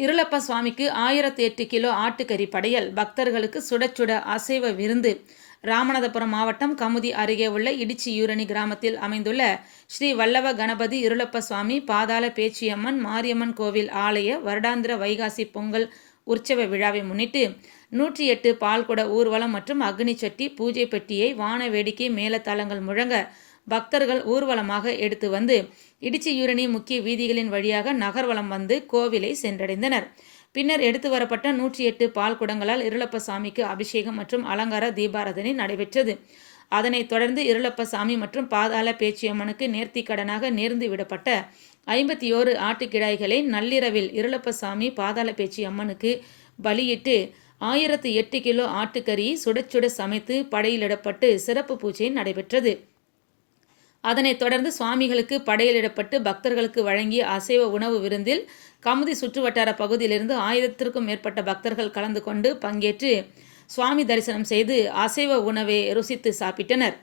இருளப்ப சுவாமிக்கு ஆயிரத்தி எட்டு கிலோ ஆட்டுக்கறி படையல். பக்தர்களுக்கு சுட சுட அசைவ விருந்து. ராமநாதபுரம் மாவட்டம் கமுதி அருகே உள்ள இடிச்சியூரணி கிராமத்தில் அமைந்துள்ள ஸ்ரீ வல்லவ கணபதி இருளப்ப சுவாமி பாதாள பேச்சியம்மன் மாரியம்மன் கோவில் ஆலய வருடாந்திர வைகாசி பொங்கல் உற்சவ விழாவை முன்னிட்டு நூற்றி எட்டு பால்குட ஊர்வலம் மற்றும் அக்னி சட்டி பூஜை பெட்டியை வான வேடிக்கை மேலத்தலங்கள் முழங்க பக்தர்கள் ஊர்வலமாக எடுத்து வந்து இடிச்சியூரணி முக்கிய வீதிகளின் வழியாக நகர்வலம் வந்து கோவிலை சென்றடைந்தனர். பின்னர் எடுத்து வரப்பட்ட நூற்றி எட்டு பால் குடங்களால் இருளப்ப சாமிக்கு அபிஷேகம் மற்றும் அலங்கார தீபாராதனை நடைபெற்றது. அதனைத் தொடர்ந்து இருளப்ப சாமி மற்றும் பாதாள பேச்சியம்மனுக்கு நேர்த்தி கடனாக நேர்ந்து விடப்பட்ட ஐம்பத்தி ஓரு ஆட்டுக்கிடாய்களை நள்ளிரவில் இருளப்ப சாமி பாதாள பேச்சி அம்மனுக்கு பலியிட்டு ஆயிரத்து எட்டு கிலோ ஆட்டுக்கறி சுடச்சுட சமைத்து படையிலிடப்பட்டு சிறப்பு பூஜை நடைபெற்றது. அதனைத் தொடர்ந்து சுவாமிகளுக்கு படையலிடப்பட்டு பக்தர்களுக்கு வழங்கிய அசைவ உணவு விருந்தில் கமுதி சுற்றுவட்டார பகுதியிலிருந்து ஆயிரத்திற்கும் மேற்பட்ட பக்தர்கள் கலந்து கொண்டு பங்கேற்று சுவாமி தரிசனம் செய்து அசைவ உணவை ருசித்து சாப்பிட்டனர்.